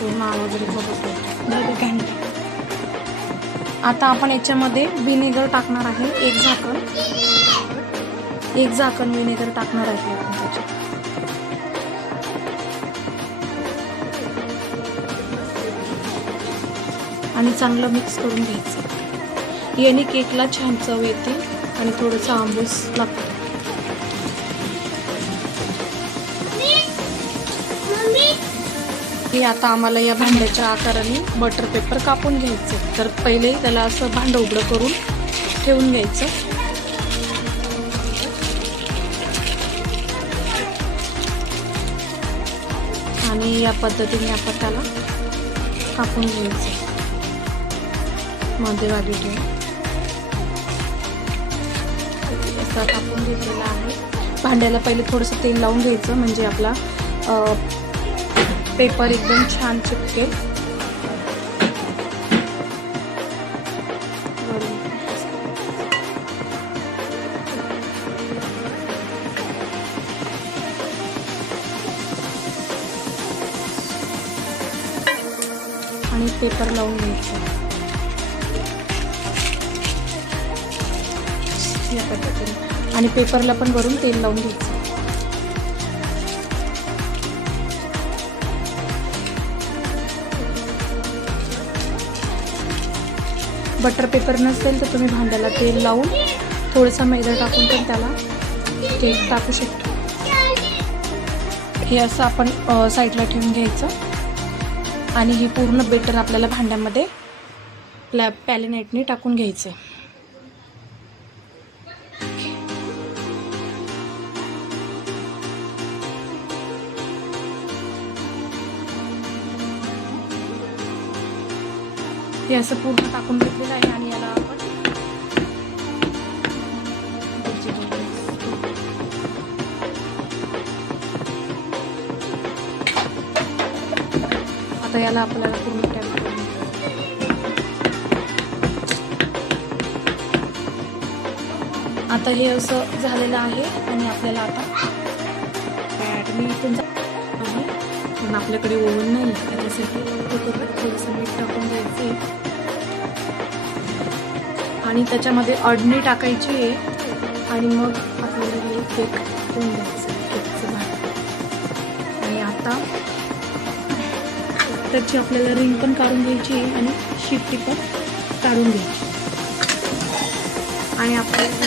पूर्ण आवाज आता आपण याच्यामध्ये विनेगर टाकणार आहे. एक झाकण विनेगर टाकणार आहे आपण त्याच्यात. आणि चांगलं मिक्स करून घ्यायचं. याने केकला छान चव येते आणि थोडंसं आंबूस लागतं. हे आता आम्हाला या भांड्याच्या आकाराने बटर पेपर कापून घ्यायचं. तर पहिले त्याला असं भांडं उघडं करून ठेवून घ्यायचं. आणि या पद्धतीने आपण त्याला कापून घ्यायचं. मध्यभागी ठेवून असा कापून घेतलेला आहे. भांड्याला पहिले थोडंसं तेल लावून घ्यायचं म्हणजे आपला पेपर एकदम छान चिपकेल. आणि पेपर लावून घ्यायचं या पद्धतीने. आणि पेपरला पण वरून तेल लावून घ्यायचं. बटर पेपर नसेल तर तुम्ही भांड्याला तेल लावून थोडंसं मैदा टाकून पण त्याला केक टाकू शकतो. हे असं आपण साईडला ठेवून घ्यायचं. आणि हे पूर्ण बेटर आपल्याला भांड्यामध्ये पॅलेनाइटने टाकून घ्यायचं. हे असं पूर्ण टाकून घेतलेलं आहे. आणि याला आपण आता याला आपल्याला पूर्ण टॅप करून आता हे असं झालेलं आहे. आणि आपल्याला आता मी इथून आहे पण आपल्याकडे ओव्हन नाही त्याच्यासाठी थोडंसं मीठ टाकून घ्यायचं आणि त्याच्यामध्ये अडणी टाकायची आहे. आणि मग आपल्याला हे केक ठेवून द्यायचं केकचं भांड. आणि आता त्याची आपल्याला रिंग पण काढून घ्यायची आहे आणि शिट्टी पण काढून घ्यायची. आणि आपल्याला